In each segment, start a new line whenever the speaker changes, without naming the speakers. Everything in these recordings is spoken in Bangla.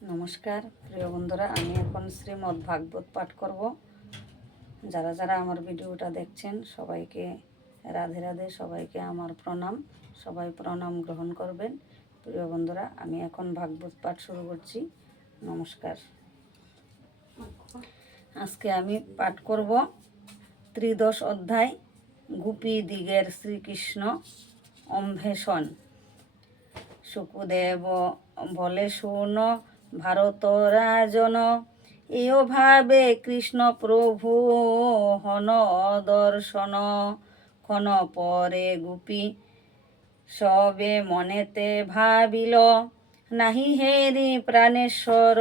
নমস্কার, প্রিয় বন্ধুরা, আমি এখন শ্রীমদ্ ভাগবত পাঠ করব। যারা যারা আমার ভিডিওটা দেখছেন, সবাইকে, রাধে রাধে, সবাইকে আমার প্রণাম। সবাই প্রণাম গ্রহণ করবেন। প্রিয় বন্ধুরা, আমি এখন ভাগবত পাঠ শুরু করছি। নমস্কার। আজকে আমি পাঠ করব ত্রিদশ অধ্যায়, গুপি দিগের শ্রীকৃষ্ণ অম্ভেষণ। সুকুদেব বলে, শুন ভারত রাজন এও ভাবে কৃষ্ণ প্রভু হন দর্শন। ক্ষণ পরে গুপি সবে মনেতে ভাবিল, নাহি হেরি প্রাণেশ্বর,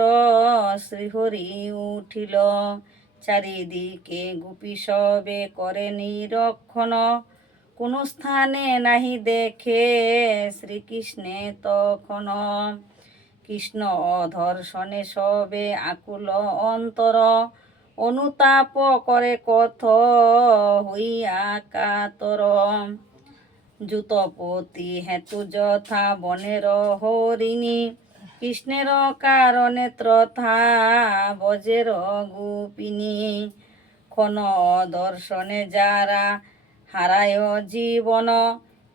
শ্রীহরি উঠিল। চারিদিকে গুপি সবে করে নিরক্ষণ। কোনো স্থানে নাহি দেখে শ্রীকৃষ্ণে তখন কৃষ্ণ অধর্ষণে সবে আকুল অন্তর। অনুতাপ করে কথ হইয়া কাতর। জুতপতি হেতু যথা বনের হরিণী। কৃষ্ণের কারণে ত্রথা বজের গোপিনী। ক্ষণ দর্শনে যারা হারায় জীবন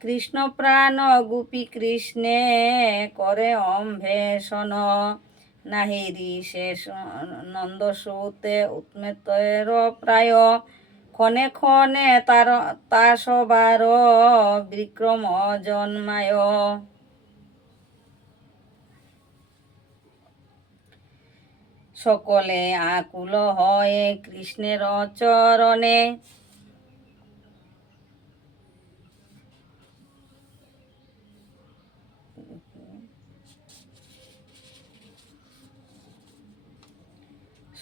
কৃষ্ণ প্রাণ গোপী কৃষ্ণে করে অম্ভেষণ নাহিরি শেষ নন্দ সৌতে উৎমেতের প্রায়। ক্ষণে ক্ষণে তার তা সবার বিক্রম জন্মায়। সকলে আকুল হয় কৃষ্ণের চরণে।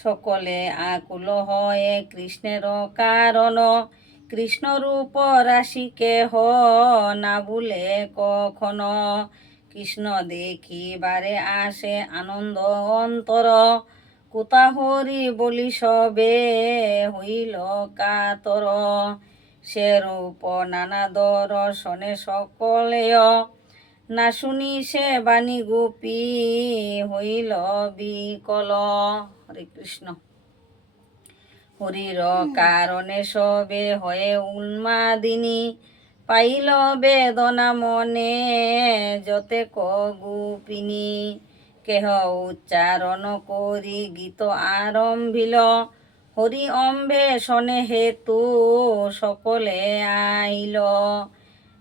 সকলে আকুল হয় কৃষ্ণের কারণ কৃষ্ণ রূপ রাশিকে হ না বলে কখনো। কৃষ্ণ দেখি দেখিবারে আসে আনন্দ অন্তর কোথা হরি বলি সবে হইল কাতর। সে রূপ নানা দর্শনে সকলে না শুনি সে বাণী গোপী হইল বিকল। হরে কৃষ্ণ। হরির কারণে সবে হয়ে উন্মাদিনী পাইল বেদনা মনে, যতে গোপিনী কেহ উচ্চারণ করি গীত আরম্ভিল। হরি অম্বেষণে হেতু সকলে আইল।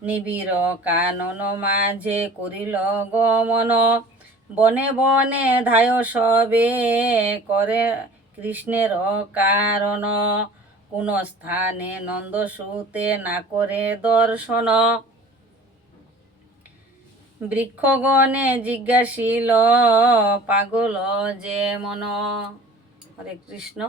নিবিড় কানন মাঝে করিল গমন। বনে বনে ধায় সবে করে কৃষ্ণের কারণ। কোন স্থানে নন্দসুতে না করে দর্শন। বৃক্ষগণে জিজ্ঞাসিল, পাগল যে মন? হরে কৃষ্ণ।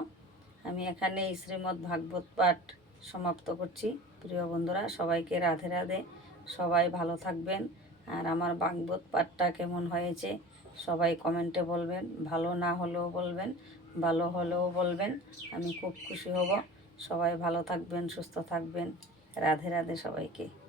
আমি এখানে শ্রীমদ্ ভাগবত পাঠ সমাপ্ত করছি। প্রিয় বন্ধুরা, সবাইকে রাধে রাধে। সবাই ভালো থাকবেন। আর আমার বাগবোধ পাঠটা কেমন হয়েছে, সবাই কমেন্টে বলবেন। ভালো না হলেও বলবেন, ভালো হলেও বলবেন। আমি খুব খুশি হব। সবাই ভালো থাকবেন, সুস্থ থাকবেন। রাধে রাধে সবাইকে।